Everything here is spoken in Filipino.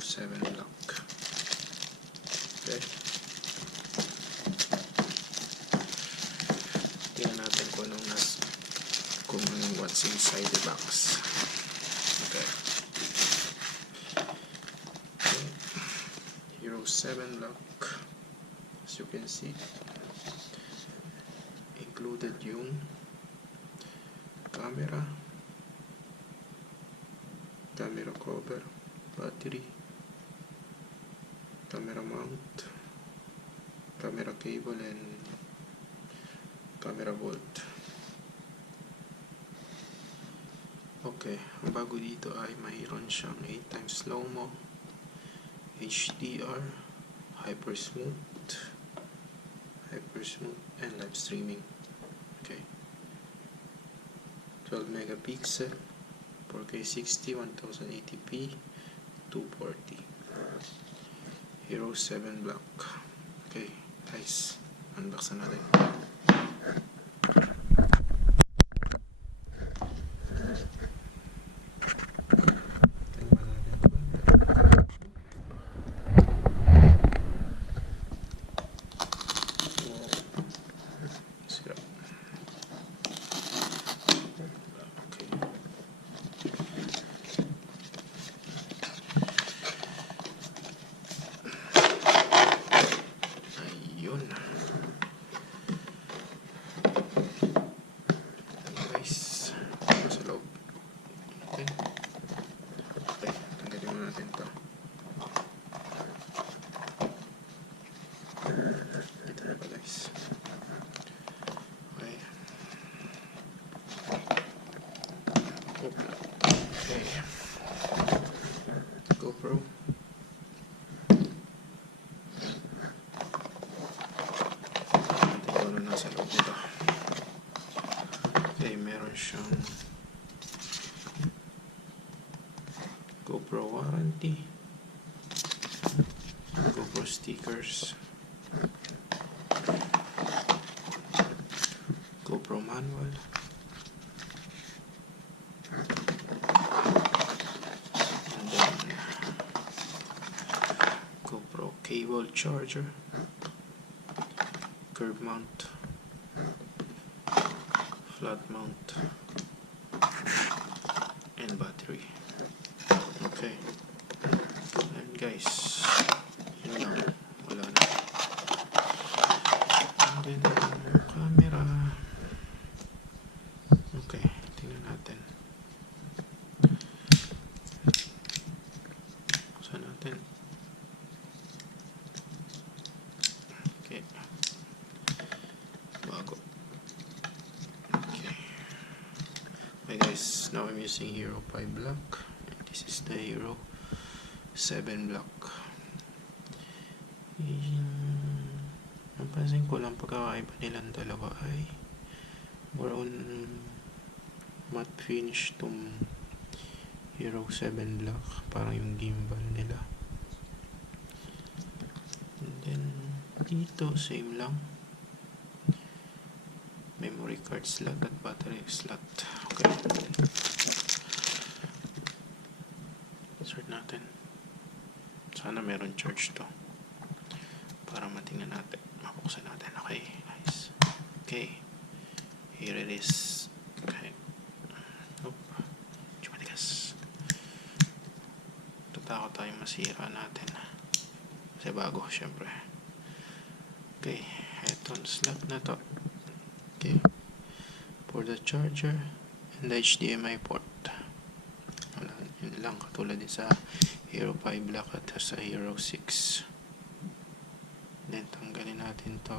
7 black. Okay. Tingnan natin kung what's inside the box. Okay. Hero 7 black. As you can see, included yung camera cover, battery, camera mount, camera cable, and camera bolt. Okay, ang bago dito ay mayroon siyang 8x slow-mo, HDR, hypersmooth, and live streaming. Okay, 12 megapixel, 4K 60, 1080p, 240. Hero 7 black. Okay, guys, unbox na natin. Ayun. Guys, sa loob. Okay. Okay, tanggalin mo natin ito. Ito na ba, guys? Okay. Okay. GoPro. Nasa loob nito. Okay, meron siyang GoPro warranty, GoPro stickers, GoPro manual, and then GoPro cable charger, curve mount, flat mount, and battery. Okay, and guys, yun lang, wala na. And then camera. Okay, tingnan natin. Saan natin? Okay, bago. Okay guys, now I'm using Hero 5 black, and this is the Hero 7 black. Napansin ko lang pagkakaiba nilang dalawa ay more on matte finish tong Hero 7 black, parang yung gimbal nila. And then dito same lang, memory card slot at battery slot. Okay, insert natin. Sana meron charge to para matingnan natin, mabuksan natin. Okay, nice. Okay, here it is. Okay, chumatigas. Tatakot tayong masira natin kasi bago, syempre. Okay, etong slot na to. Okay, for the charger and the HDMI port. Wala, yun lang, katulad din sa Hero 5 black at sa Hero 6. Then tanggalin natin to.